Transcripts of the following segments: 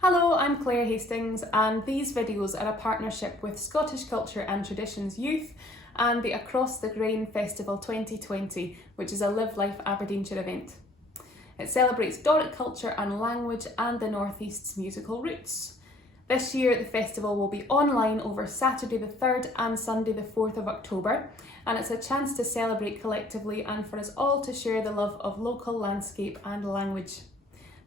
Hello, I'm Claire Hastings, and these videos are a partnership with Scottish Culture and Traditions Youth and the Across the Grain Festival 2020, which is a Live Life Aberdeenshire event. It celebrates Doric culture and language and the North East's musical roots. This year the festival will be online over Saturday the 3rd and Sunday the 4th of October, and it's a chance to celebrate collectively and for us all to share the love of local landscape and language.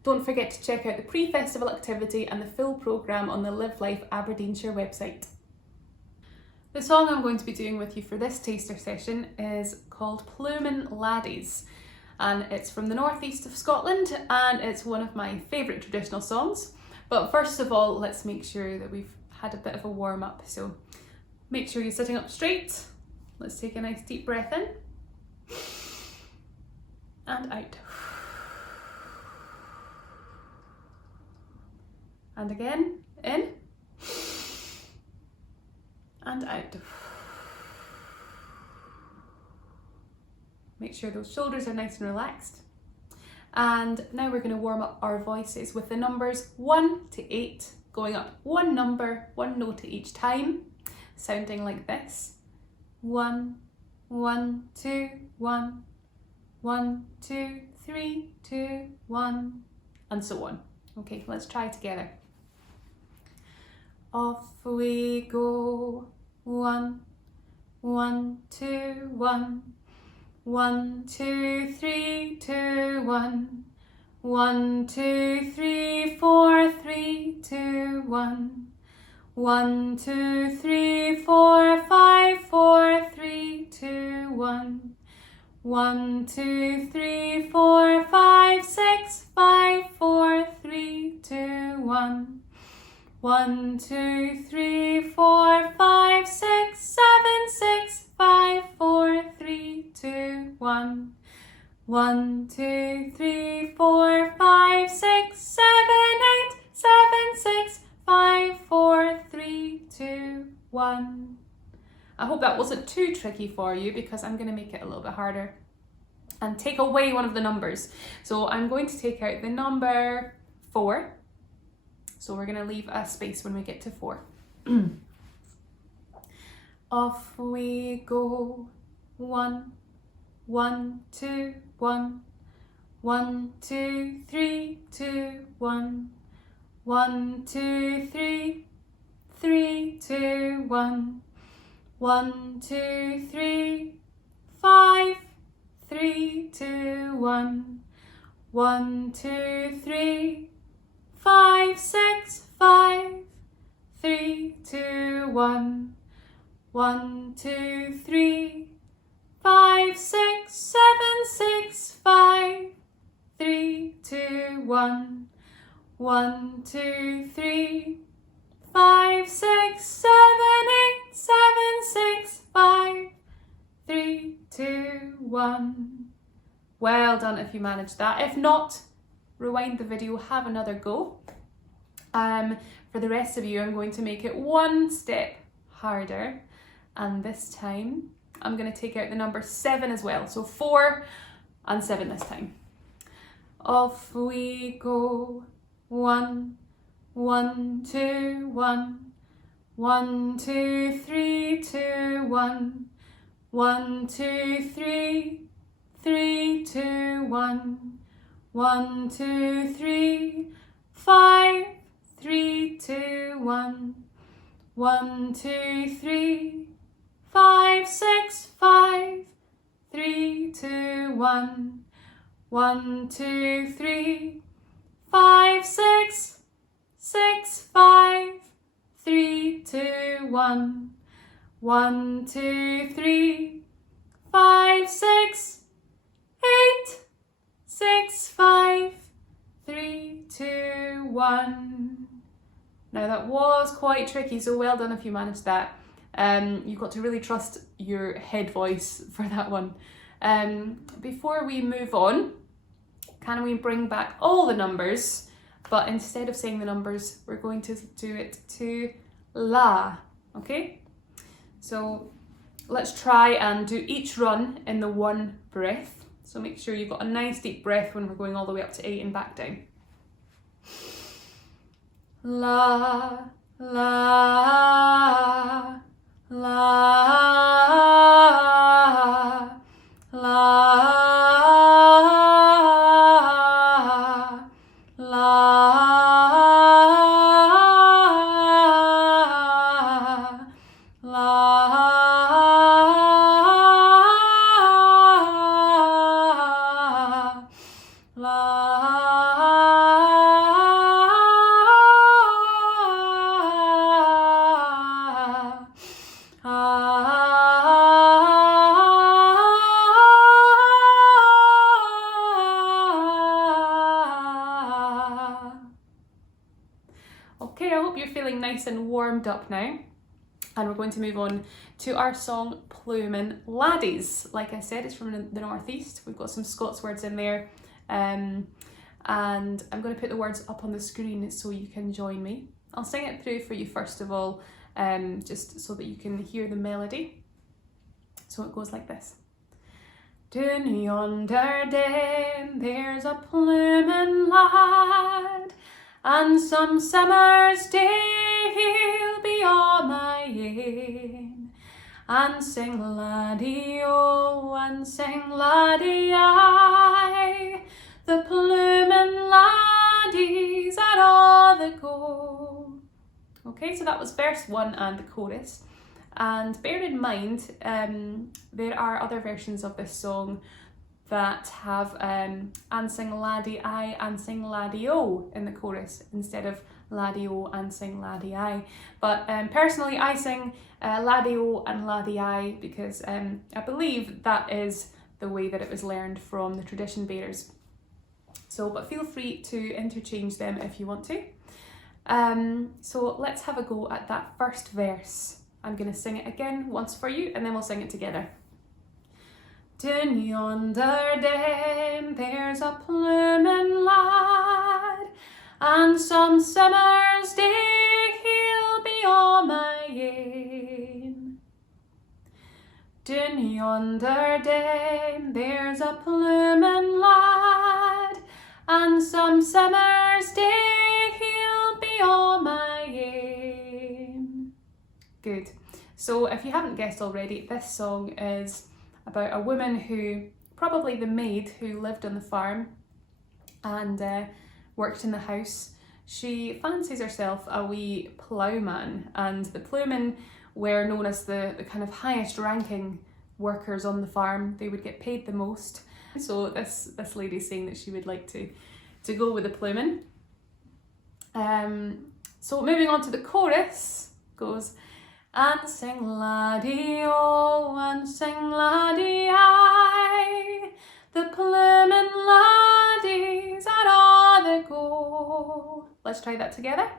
Don't forget to check out the pre-festival activity and the full programme on the Live Life Aberdeenshire website. The song I'm going to be doing with you for this taster session is called Ploomin' Laddies, and it's from the northeast of Scotland and it's one of my favourite traditional songs. But first of all, let's make sure that we've had a bit of a warm up. So make sure you're sitting up straight. Let's take a nice deep breath in and out. And again, in and out. Make sure those shoulders are nice and relaxed. And now we're going to warm up our voices with the numbers 1 to 8, going up one number, one note each time, sounding like this. 1, 1, 2, 1, 1, 2, 3, 2, 1, and so on. Okay, let's try together. Off we go. 1, 1, 2, 1. 1, 2, 3, 2, 1. 1, 2, 3, 4, 3, 2, 1. 1, 2, 3, 4, 5, 4, 3, 2, 1. 1, 2, 3, 4, 5, 6, 5, 4, 3, 2, 1. 1, 2, 3, 4, 5, 6, 7, 6, 5, 4, 3, 2, 1. 1, 2, 3, 4, 5, 6, 7, 8, 7, 6, 5, 4, 3, 2, 1. I hope that wasn't too tricky for you, because I'm going to make it a little bit harder and take away one of the numbers. So I'm going to take out the number 4. So we're going to leave a space when we get to 4. Off we go. 1, 1, 2, 1. 1, 2, 3, 2, 1. 1, 2, 3, 3, 2, 1. 1, 2, 3, 5, 3, 2, 1. 1, 2, 3, 5, 6, 5, 3, 2, 1. 1, 2, 3, 5, 6, 7, 6, 5, 3, 2, 1. 1, 2, 3, 5, 6, 7, 8, 7, 6, 5, 3, 2, 1. Well done if you managed that. If not, rewind the video, have another go. For the rest of you, I'm going to make it one step harder, and this time I'm going to take out the number 7 as well. So 4 and 7 this time. Off we go. 1, 1, 2, 1. 1, 2, 3, 2, 1. 1, 2, 3, 3, 2, 1. 1, 2, 3, 5, 3, 2, 1. 1, 2, 3, 5, 6, 5, 3, 2, 1. 1, 2, 3, 5, 6, 6, 5, 3, 2, 1. 1, 2, 3, 5, 6, 8, 6, 5, 3, 2, 1. Now that was quite tricky, so well done if you managed that. You've got to really trust your head voice for that one. Before we move on, can we bring back all the numbers, but instead of saying the numbers, we're going to do it to la, okay? So let's try and do each run in the one breath. So make sure you've got a nice deep breath when we're going all the way up to 8 and back down. La, la, la, la, Okay, I hope you're feeling nice and warmed up now. And we're going to move on to our song Pluming Laddies. Like I said, it's from the northeast. We've got some Scots words in there. And I'm going to put the words up on the screen so you can join me. I'll sing it through for you first of all, just so that you can hear the melody. So it goes like this. Down yonder dame there's a pluming lad, and some summer's day he'll be all my ain. And sing laddie-o, and sing laddie-I, the pluming laddies at all the go. Okay, so that was verse 1 and the chorus. And bear in mind, there are other versions of this song that have and sing laddie-I and sing laddie-o in the chorus instead of laddie-o and sing laddie-I. But personally, I sing laddie-o and laddie-I because I believe that is the way that it was learned from the tradition bearers. So, but feel free to interchange them if you want to. So let's have a go at that first verse. I'm going to sing it again once for you and then we'll sing it together. Down yonder dame there's a pluming lad, and some summer's day he'll be all my ain. Down yonder dame there's a pluming lad, and some summer's day he'll be all my ain. Good. So if you haven't guessed already, this song is about a woman who, probably the maid who lived on the farm and worked in the house. She fancies herself a wee ploughman, and the ploughmen were known as the kind of highest ranking workers on the farm. They would get paid the most. So this lady's saying that she would like to go with the ploughman. So moving on to the chorus goes, and sing laddie-o, and sing laddie-I, the pluming laddies at all the go. Let's try that together.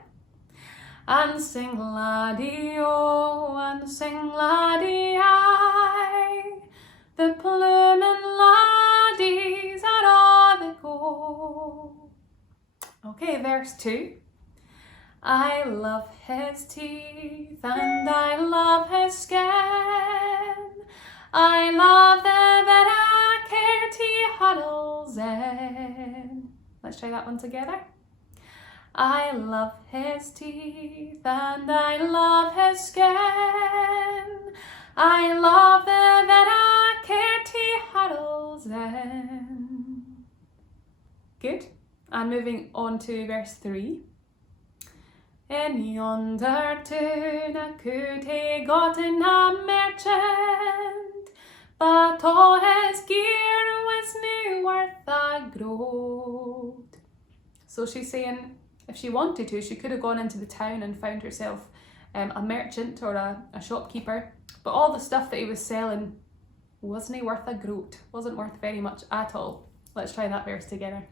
And sing laddie-o, and sing laddie-I, the pluming laddies at all the go. Okay, verse 2. I love his teeth and I love his skin. I love the bit of care he huddles in. Let's try that one together. I love his teeth and I love his skin. I love the bit of care he huddles in. Good. And moving on to verse 3. In yonder town a could hae gotten a merchant, but all his gear was no worth a groat. So she's saying if she wanted to, she could have gone into the town and found herself a merchant or a shopkeeper, but all the stuff that he was selling wasn't worth a groat, wasn't worth very much at all. Let's try that verse together.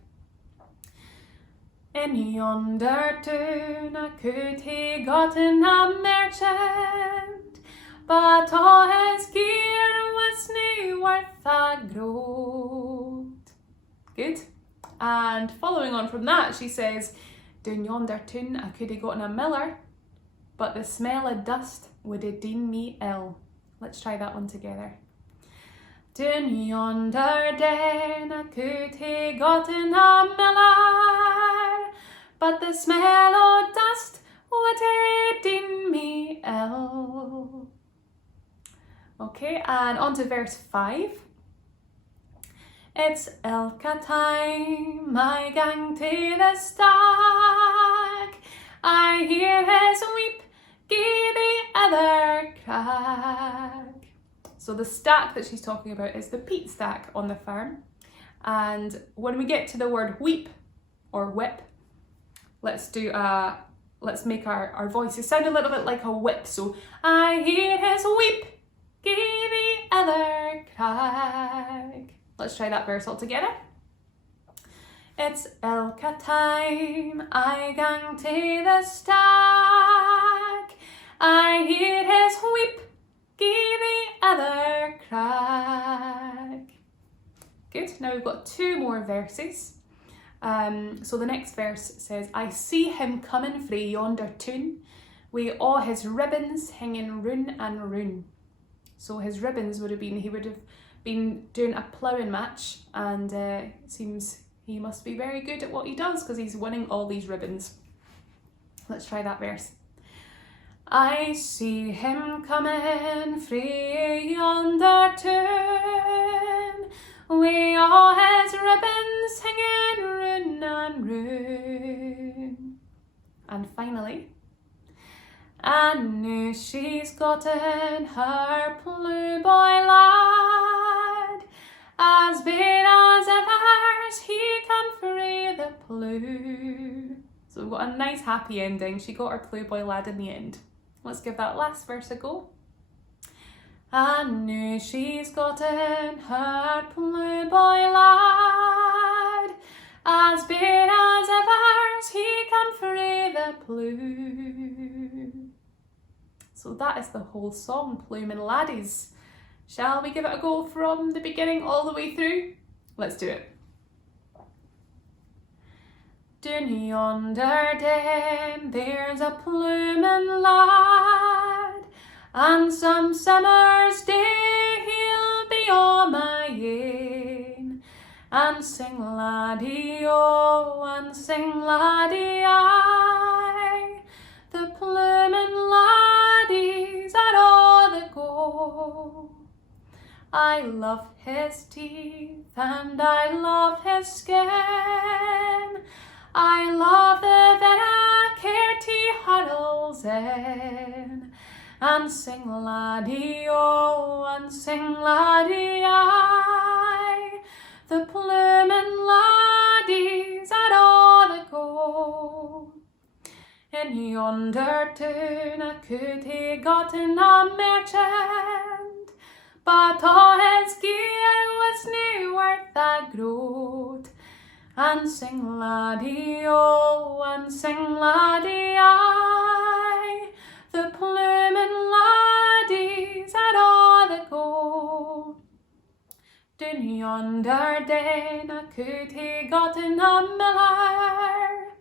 In yonder town I could hae gotten a merchant, but all his gear was no worth a groat. Good. And following on from that, she says, down yonder town I could hae gotten a miller, but the smell of dust would hae done me ill. Let's try that one together. Down yonder den I could hae gotten a miller, but the smell o' dust would hae done me ill. Okay, and on to verse 5. It's ilka time I gang to the stack, I hear his weep, gie the other crack. So the stack that she's talking about is the peat stack on the farm. And when we get to the word weep or whip, let's make our voices sound a little bit like a whip. So I hear his weep, gie the other crack. Let's try that verse all together. It's ilka time I gang to the stack, I hear his weep, gie the other crack. Good, now we've got 2 more verses. So the next verse says, I see him coming frae yonder toon, wi' all his ribbons hanging roon and roon. So his ribbons would have been, he would have been doing a ploughing match, and it seems he must be very good at what he does because he's winning all these ribbons. Let's try that verse. I see him coming frae yonder toon, wi' all his ribbons hanging roon and roon. And finally, and now she's gotten her plough boy lad, as big as ever he come frae the plough. So we've got a nice happy ending. She got her plough boy lad in the end. Let's give that last verse a go. And now she's gotten her plough boy lad, as big as ever he come frae the plough. So that is the whole song, Ploughman Laddies. Shall we give it a go from the beginning all the way through? Let's do it. Down yonder den there's a ploughman lad, and some summer's day he'll be on my ain, and sing laddie oh, and sing laddie I, the ploughman laddies at all the go. I love his teeth and I love his skin, I love the vera care he huddles in, and sing laddie oh, and sing laddie I, the ploughman laddies at all the go. In yonder town I could hae gotten a merchant, but all his gear was nae worth a groat, and sing laddie oh, and sing laddie I, the ploughman laddies at all the go. Down yonder den I could hae gotten a miller,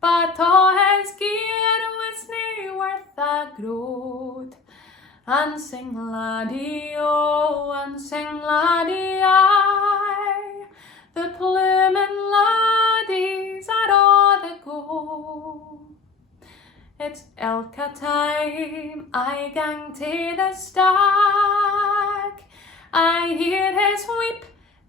but all his gear was nae worth a groat, and sing laddie oh, and sing laddie I, the ploughman laddies at all the go. It's ilka time I gang to the stack, I hear his weep,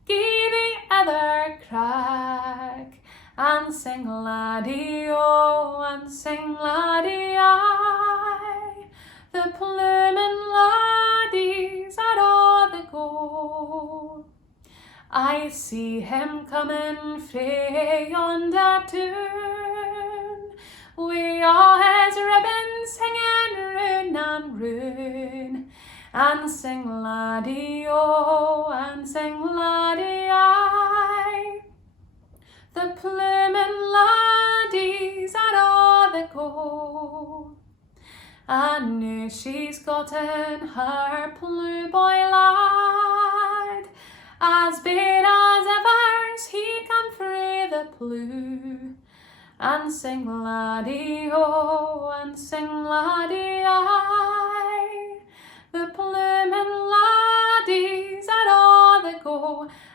gie the other crack, and sing laddie oh, and sing laddie I, the ploughman laddies at all the go. I see him coming frae yonder toon, wi' all his ribbons hanging roon and roon, and sing laddie oh, and sing laddie I, the ploughman laddies at all the go. And now she's gotten her plough boy lad, as big as ever he come frae the plough, and sing laddie oh, and sing laddie I, the ploughman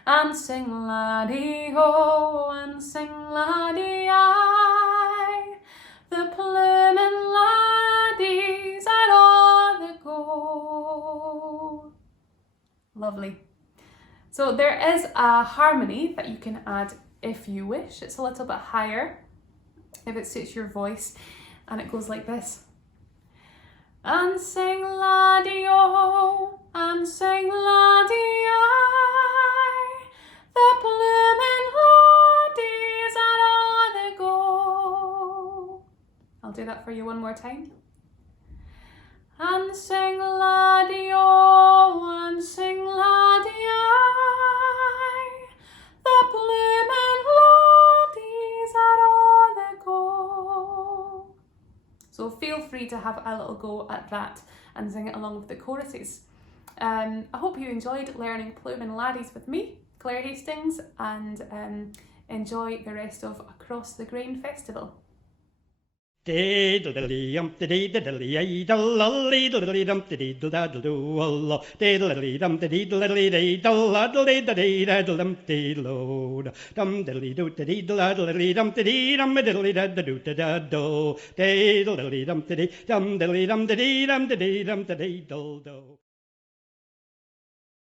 and sing laddie-o, and sing laddie-I. The pluming laddies are all the go. Lovely. So there is a harmony that you can add if you wish. It's a little bit higher if it suits your voice, and it goes like this. And sing laddie-o, and sing laddie-I. The pluming laddies are all the go. I'll do that for you one more time. And sing laddie-o, and sing laddie-I. The pluming laddies are all the go. So feel free to have a little go at that and sing it along with the choruses. I hope you enjoyed learning Pluming Laddies with me, Claire Hastings, and enjoy the rest of Across the Grain Festival.